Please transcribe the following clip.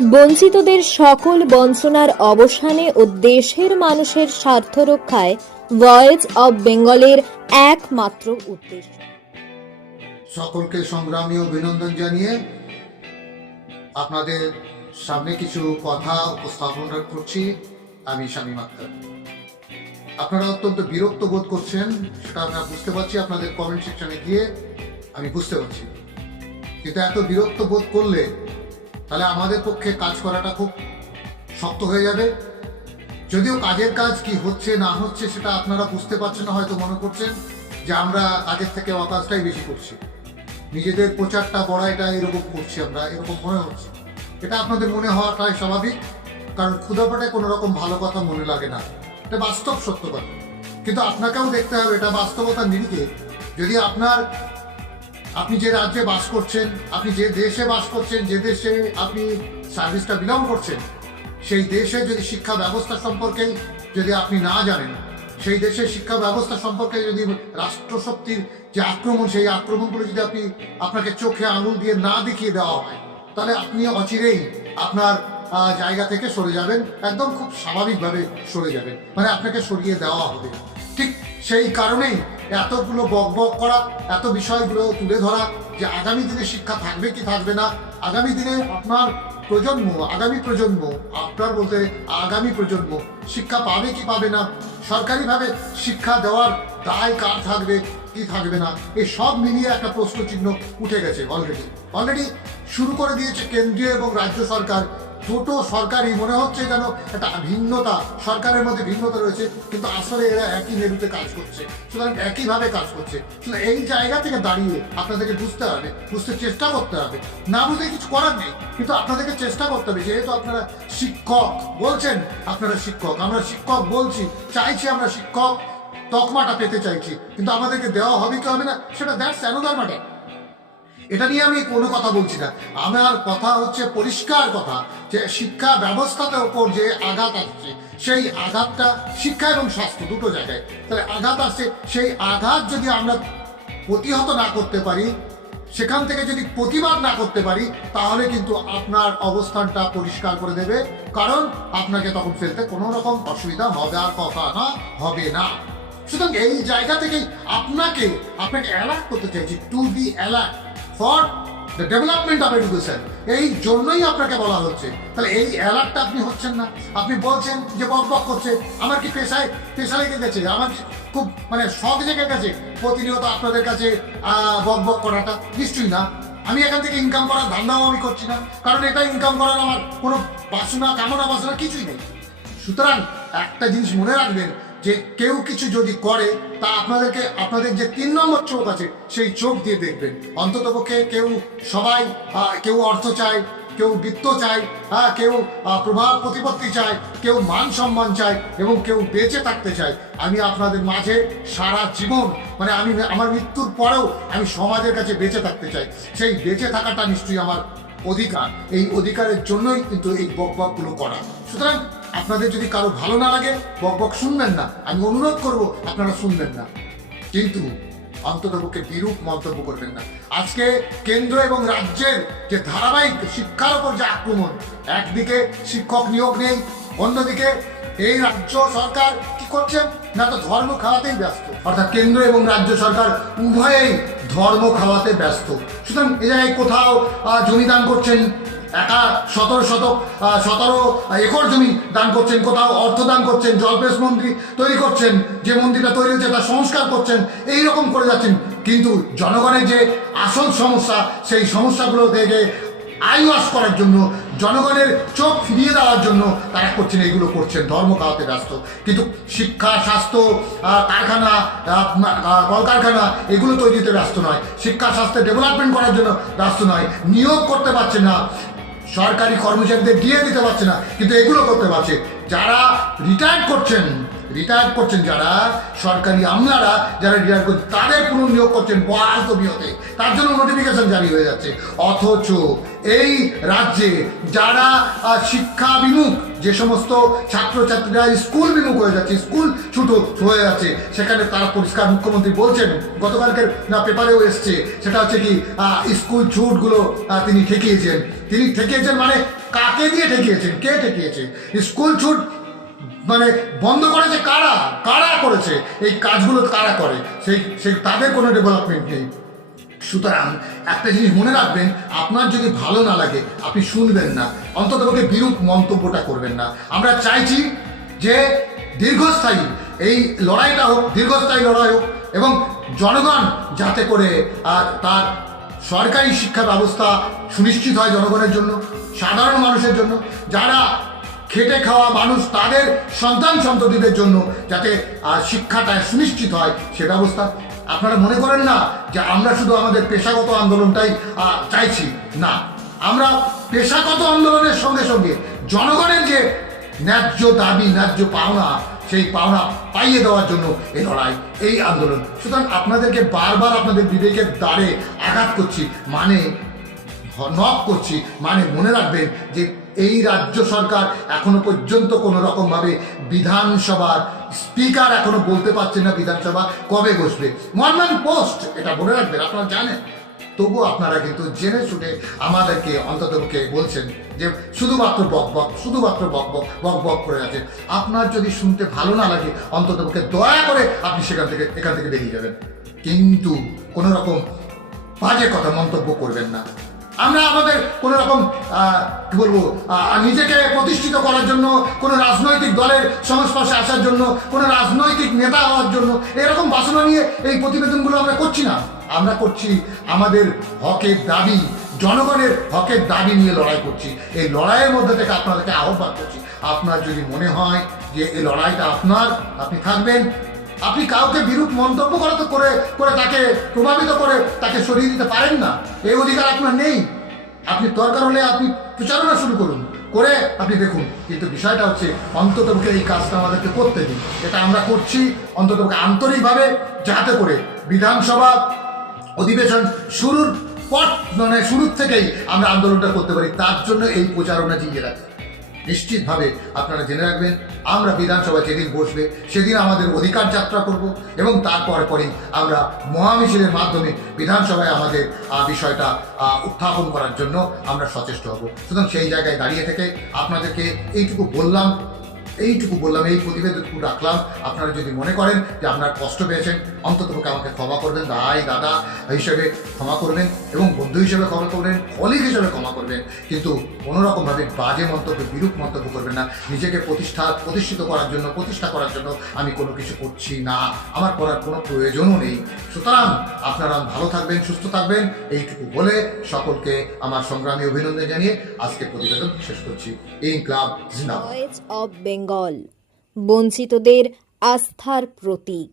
বঞ্চিতদের সকল বঞ্চনার অবসানে ও দেশের মানুষের স্বার্থ রক্ষায় ভয়েস অব বেঙ্গলের একমাত্র উদ্দেশ্য। সকলকে সংগ্রামী অভিনন্দন জানিয়ে আপনাদের সামনে কিছু কথা উপস্থাপন করছি। আমি শামীম আক্তার। আপনারা অত্যন্ত বিরক্ত বোধ করছেন, সেটা আমরা বুঝতে পারছি। আপনাদের কমেন্ট সেকশনে গিয়ে আমি বুঝতে পারছি, কিন্তু এত বিরক্ত বোধ করলে তাহলে আমাদের পক্ষে কাজ করাটা খুব শক্ত হয়ে যাবে। যদিও কাজের কাজ কি হচ্ছে না হচ্ছে সেটা আপনারা বুঝতে পারছেন না, হয়তো মনে করছেন যে আমরা কাজের থেকে অকাজটাই বেশি করছি, নিজেদের প্রচারটা বড়াইটা এরকম করছি, আমরা এরকম মনে হচ্ছে। এটা আপনাদের মনে হওয়াটাই স্বাভাবিক, কারণ ক্ষুধাপাটায় কোনো রকম ভালো কথা মনে লাগে না, এটা বাস্তব সত্য কথা। কিন্তু আপনাকেও দেখতে হবে এটা বাস্তবতার নিরিখে। যদি আপনি যে রাজ্যে বাস করছেন, আপনি যে দেশে বাস করছেন, যে দেশে আপনি সার্ভিসটা বিলং করছেন, সেই দেশে যদি শিক্ষা ব্যবস্থা সম্পর্কে যদি আপনি না জানেন, সেই দেশের শিক্ষা ব্যবস্থা সম্পর্কে যদি রাষ্ট্রশক্তির যে আক্রমণ, সেই আক্রমণগুলো যদি আপনাকে চোখে আঙুল দিয়ে না দেখিয়ে দেওয়া হয়, তাহলে আপনি অচিরেই আপনার জায়গা থেকে সরে যাবেন, একদম খুব স্বাভাবিকভাবে সরে যাবেন, মানে আপনাকে সরিয়ে দেওয়া হবে। ঠিক সেই কারণেই এতগুলো বক করা, এত বিষয়গুলো তুলে ধরা যে আগামী দিনে শিক্ষা থাকবে কি থাকবে না, আগামী দিনে আপনার প্রজন্ম, আপনার বলতে আগামী প্রজন্ম শিক্ষা পাবে কি পাবে না, সরকারিভাবে শিক্ষা দেওয়ার দায় কার থাকবে কি থাকবে না, এই সব মিলিয়ে একটা প্রশ্নচিহ্ন উঠে গেছে। অলরেডি শুরু করে দিয়েছে কেন্দ্রীয় এবং রাজ্য সরকার। দুটো সরকারই মনে হচ্ছে যেন একটা ভিন্নতা, সরকারের মধ্যে ভিন্নতা রয়েছে, কিন্তু আসলে এরা একই মেরুতে কাজ করছে, সুতরাং একইভাবে কাজ করছে। এই জায়গা থেকে দাঁড়িয়ে আপনাদেরকে বুঝতে চেষ্টা করতে হবে। না বুঝলে কিছু করার নেই, কিন্তু আপনাদেরকে চেষ্টা করতে হবে। যেহেতু আপনারা শিক্ষক বলছেন, আপনারা শিক্ষক, আমরা শিক্ষক বলছি, চাইছি আমরা শিক্ষক তকমাটা পেতে চাইছি, কিন্তু আমাদেরকে দেওয়া হবে কি হবে না সেটা দ্যাটস অ্যানাদার ম্যাটার। এটা নিয়ে আমি কোনো কথা বলছি না। আমার কথা হচ্ছে পরিষ্কার কথা, যে শিক্ষা ব্যবস্থাটার উপর যে আঘাত আসছে, সেই আঘাতটা শিক্ষা এবং স্বাস্থ্য দুটো জায়গায় তাহলে আঘাত আসছে, সেই আঘাত যদি আমরা প্রতিহত না করতে পারি, সেখান থেকে যদি প্রতিবাদ না করতে পারি, তাহলে কিন্তু আপনার অবস্থানটা পরিষ্কার করে দেবে, কারণ আপনাকে তখন ফেলতে কোনো রকম অসুবিধা হবে আর কথা না হবে না। সুতরাং এই জায়গা থেকেই আপনাকে অ্যালার্ট করতে চাইছি, to be alert for the development of education. এই জন্যই আপনাকে বলা হচ্ছে। তাহলে এই অ্যালার্টটা আপনি হচ্ছেন না, আপনি বলছেন যে বক করছে। আমার কি পেশা লেগে গেছে, আমার খুব শখ জেগে গেছে প্রতিনিয়ত আপনাদের কাছে বক করাটা? নিশ্চয়ই না। আমি এখান থেকে ইনকাম করার ধান্দাও আমি করছি না, কারণ এটা ইনকাম করার আমার কোনো কামনা বাসনা কিছুই নেই। সুতরাং একটা জিনিস মনে রাখবেন, যে কেউ কিছু যদি করে তা আপনাদের যে 3 নম্বর চোখ আছে, সেই চোখ দিয়ে দেখবেন। অন্ততপক্ষে কেউ অর্থ চায়, কেউ বৃত্ত চায়, কেউ প্রভাব প্রতিপত্তি চায়, কেউ মান সম্মান চায়, এবং কেউ বেঁচে থাকতে চায়। আমি আপনাদের মাঝে সারা জীবন, আমি আমার মৃত্যুর পরেও আমি সমাজের কাছে বেঁচে থাকতে চাই। সেই বেঁচে থাকাটা নিশ্চয়ই আমার অধিকার। এই অধিকারের জন্যই কিন্তু এই বকগুলো করা। সুতরাং আপনাদের যদি কারো ভালো না লাগে, বক শুনবেন না, আমি অনুরোধ করব আপনারা শুনবেন না, কিন্তু অন্ততপক্ষে বিরূপ মন্তব্য করবেন না। আজকে কেন্দ্র এবং রাজ্যের যে ধারাবাহিক শিক্ষার উপর যে আক্রমণ, একদিকে শিক্ষক নিয়োগ নেই, অন্যদিকে এই রাজ্য সরকার কি করছেন না, তো ধর্ম খাওয়াতেই ব্যস্ত। অর্থাৎ কেন্দ্র এবং রাজ্য সরকার উভয়েই ধর্ম খাওয়াতে ব্যস্ত। সুতরাং এ জায়গায় কোথাও জমি দান করছেন, 17 একর জমি দান করছেন, কোথাও অর্থ দান করছেন, জলপেশ মন্দির তৈরি করছেন, যে মন্দিরটা তৈরি হচ্ছে তার সংস্কার করছেন, এইরকম করে যাচ্ছেন। কিন্তু জনগণের যে আসল সমস্যা, সেই সমস্যাগুলো থেকে আইওয়াশ করার জন্য, জনগণের চোখ ফিরিয়ে দেওয়ার জন্য তারা এইগুলো করছেন, ধর্ম খাওয়াতে ব্যস্ত। কিন্তু শিক্ষা, স্বাস্থ্য, কারখানা, কলকারখানা এগুলো তৈরিতে ব্যস্ত নয়, শিক্ষা স্বাস্থ্যের ডেভেলপমেন্ট করার জন্য ব্যস্ত নয়, নিয়োগ করতে পারছে না, সরকারি কর্মচারীদের দিয়ে দিতে পারছে না, কিন্তু এগুলো করতে পারছে। যারা রিটায়ার্ড করছেন, যারা সরকারি আমলারা যারা রিটায়ার করছেন, তাদের পুনর্নিয়োগ করছেন বহাল তবিয়তে, তার জন্য নোটিফিকেশন জারি হয়ে যাচ্ছে। অথচ এই রাজ্যে যারা শিক্ষা বিমুখ, যে সমস্ত ছাত্রছাত্রীরা স্কুল বিমুখ হয়ে যাচ্ছে, স্কুল ছুটো হয়ে যাচ্ছে, সেখানে তারা পরিষ্কার মুখ্যমন্ত্রী বলছেন, গতকালকের পেপারেও এসছে, সেটা হচ্ছে কি স্কুল ছুটগুলো তিনি ঠেকিয়েছেন। মানে কাকে দিয়ে ঠেকিয়েছেন? কে ঠেকিয়েছে? স্কুল ছুট মানে বন্ধ করেছে কারা? কারা করেছে এই কাজগুলো? কারা করে? সেই তাদের কোনো ডেভেলপমেন্ট নেই। সুতরাং একটা জিনিস মনে রাখবেন, আপনার যদি ভালো না লাগে আপনি শুনবেন না, অন্ততপক্ষে বিরূপ মন্তব্যটা করবেন না। আমরা চাইছি যে দীর্ঘস্থায়ী এই লড়াইটা হোক, দীর্ঘস্থায়ী লড়াই হোক, এবং জনগণ যাতে করে তার সরকারি শিক্ষা ব্যবস্থা সুনিশ্চিত হয় জনগণের জন্য, সাধারণ মানুষের জন্য, যারা খেটে খাওয়া মানুষ তাদের সন্তান সন্ততিদের জন্য যাতে শিক্ষাটা সুনিশ্চিত হয় সে ব্যবস্থা। আপনারা মনে করেন না যে আমরা শুধু আমাদের পেশাগত আন্দোলনটাই চাইছি, না, আমরা পেশাগত আন্দোলনের সঙ্গে সঙ্গে জনগণের যে ন্যায্য দাবি, ন্যায্য পাওনা, সেই পাওনা পাইয়ে দেওয়ার জন্য এই লড়াই, এই আন্দোলন। সুতরাং আপনাদেরকে বারবার আপনাদের বিবেকের দ্বারে আঘাত করছি, মানে নক করছি, মানে মনে রাখবেন যে এই রাজ্য সরকার এখনো পর্যন্ত কোনো রকমভাবে বিধানসভার স্পিকার এখনো বলতে পারছেন না বিধানসভা কবে বসবে। ওয়ান ম্যান পোস্ট, এটা মনে রাখবেন, আপনারা জানেন। তবু আপনারা কিন্তু জেনে শুনে আমাদেরকে অন্ততপক্ষে বলছেন যে শুধুমাত্র বক বক, শুধুমাত্র বক বক, বক বক করে আছেন। আপনার যদি শুনতে ভালো না লাগে অন্ততপক্ষে দয়া করে আপনি এখান থেকে বেরিয়ে যাবেন, কিন্তু কোনো রকম বাজে কথা মন্তব্য করবেন না। আমরা আমাদের কোনো রকম কি বলবো, নিজেকে প্রতিষ্ঠিত করার জন্য, কোনো রাজনৈতিক দলের সংস্পর্শে আসার জন্য, কোনো রাজনৈতিক নেতা হওয়ার জন্য এরকম বাসনা নিয়ে এই প্রতিবেদনগুলো আমরা করছি না। আমরা করছি আমাদের হকের দাবি, জনগণের হকের দাবি নিয়ে লড়াই করছি। এই লড়াইয়ের মধ্যে থেকে আপনাদেরকে আহ্বান করছি, আপনার যদি মনে হয় যে এই লড়াইটা আপনার, আপনি থাকবেন। আপনি কাউকে বিরূপ মন্তব্য করে তাকে প্রভাবিত করে তাকে সরিয়ে দিতে পারেন না, এই অধিকার আপনার নেই। আপনি দরকার হলে আপনি প্রচারণা শুরু করুন, করে আপনি দেখুন, কিন্তু বিষয়টা হচ্ছে অন্ততপক্ষে এই কাজটা আমাদেরকে করতে দিন। এটা আমরা করছি অন্ততপক্ষে আন্তরিকভাবে, যাতে করে বিধানসভা অধিবেশন শুরুর পর, মানে শুরুর থেকেই আমরা আন্দোলনটা করতে পারি। তার জন্য এই প্রচারণা জিয়ে রাখি। নিশ্চিতভাবে আপনারা জেনে রাখবেন, আমরা বিধানসভা যেদিন বসবে সেদিন আমাদের অধিকার যাত্রা করব, এবং তারপরে পরেই আমরা মহামিছিলের মাধ্যমে বিধানসভায় আমাদের বিষয়টা উত্থাপন করার জন্য আমরা সচেষ্ট হব। সুতরাং সেই জায়গায় দাঁড়িয়ে থেকে আপনাদেরকে এইটুকু বললাম, এই প্রতিবেদনটুকু রাখলাম। আপনারা যদি মনে করেন যে আপনার কষ্ট পেয়েছেন, অন্ততপক্ষে আমাকে ক্ষমা করবেন, দাদা হিসেবে ক্ষমা করবেন, এবং বন্ধু হিসেবে ক্ষমা করবেন, কলিগ হিসেবে ক্ষমা করবেন, কিন্তু কোনোরকমভাবে বাজে মন্তব্য, বিরূপ মন্তব্য করবেন না। নিজেকে প্রতিষ্ঠিত করার জন্য, প্রতিষ্ঠা করার জন্য আমি কোনো কিছু করছি না, আমার করার কোনো প্রয়োজনও নেই। সুতরাং আপনারা ভালো থাকবেন, সুস্থ থাকবেন, এইটুকু বলে সকলকে আমার সংগ্রামী অভিনন্দন জানিয়ে আজকে প্রতিবেদন শেষ করছি। ইনকলাব জিন্দাবাদ। ভয়েস অব বেঙ্গল, বঞ্চিতদের আস্থার প্রতীক।